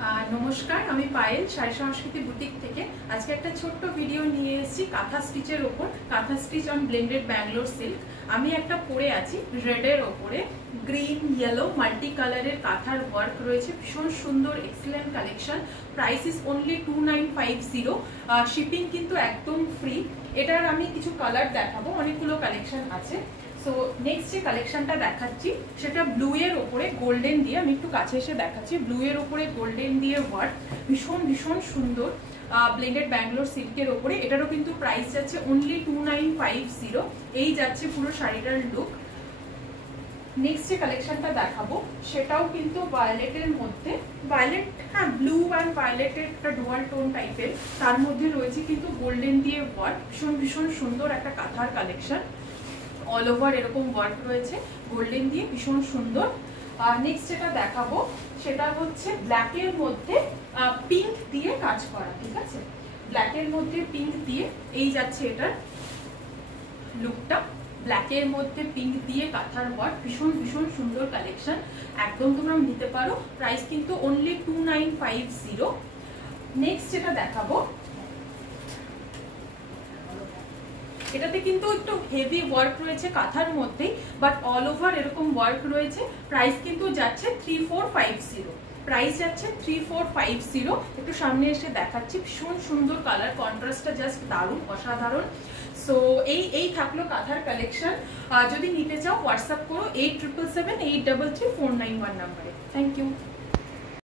नमस्कार আমি পায়েল শাড়ি সংস্কৃতি বুটিক থেকে আজকে একটা ছোট্ট ভিডিও নিয়ে এসেছি কাঁথা স্টিচের উপর। কাঁথা stitch on blended Bangalore silk. আমি একটা পরে আছি রেডের ওপরে, গ্রিন ইয়েলো মাল্টি কালারের কাঁথার ওয়ার্ক রয়েছে, ভীষণ সুন্দর excellent collection. Price is only 2950। Shipping কিন্তু একদম ফ্রি। এটার আমি কিছু কালার দেখাবো, অনেকগুলো কালেকশন আছে। সো নেক্সট যে কালেকশনটা দেখাচ্ছি সেটা ব্লু এর ওপরে গোল্ডেন দিয়ে, আমি একটু কাছে এসে দেখাচ্ছি। ব্লু এর ওপরে গোল্ডেন দিয়ে ওয়ার্ক, ভীষণ ভীষণ সুন্দর ব্লেন্ডেড ব্যাঙ্গালোর সিল্কের ওপরে। এটারও কিন্তু প্রাইস যাচ্ছে অনলি 2950। এই যাচ্ছে পুরো শাড়িটার লুক। নেক্সট যে কালেকশনটা দেখাবো সেটাও কিন্তু ভায়োলেটের মধ্যে, ভায়োলেট ব্লু অ্যান্ড ভায়োলেটের একটা ডুয়াল টোন টাইপের, তার মধ্যে রয়েছে কিন্তু গোল্ডেন দিয়ে ওয়ার্ক, ভীষণ ভীষণ সুন্দর একটা কাঁথার কালেকশন। অল ওভার এরকম ওয়ার্ক রয়েছে গোল্ডেন দিয়ে, ভীষণ সুন্দর। নেক্সট যেটা দেখাবো সেটা হচ্ছে ব্ল্যাকের মধ্যে পিঙ্ক দিয়ে কাজ করা, ঠিক আছে? ব্ল্যাকের মধ্যে পিঙ্ক দিয়ে এই যাচ্ছে এটার লুকটা। ব্ল্যাকের মধ্যে পিঙ্ক দিয়ে কাঁথার ওয়ার্ক, ভীষণ ভীষণ সুন্দর কালেকশন, একদম তোমরা নিতে পারো। প্রাইস কিন্তু অনলি 2950। নেক্সট যেটা দেখাবো এটাতে কিন্তু একটু হেভি ওয়ার্ক রয়েছে কাঁথার মধ্যে, বাট অল ওভার এরকম ওয়ার্ক রয়েছে। প্রাইস কিন্তু যাচ্ছে 3450। প্রাইস যাচ্ছে 3450। একটু সামনে এসে দেখাচ্ছি, ভীষণ সুন্দর কালার কন্ট্রাস্টটা জাস্ট দারুণ, অসাধারণ। সো এই থাকলো কাঁথার কালেকশন। যদি নিতে চাও হোয়াটসঅ্যাপ করো 8777833491 নাম্বারে। Thank you.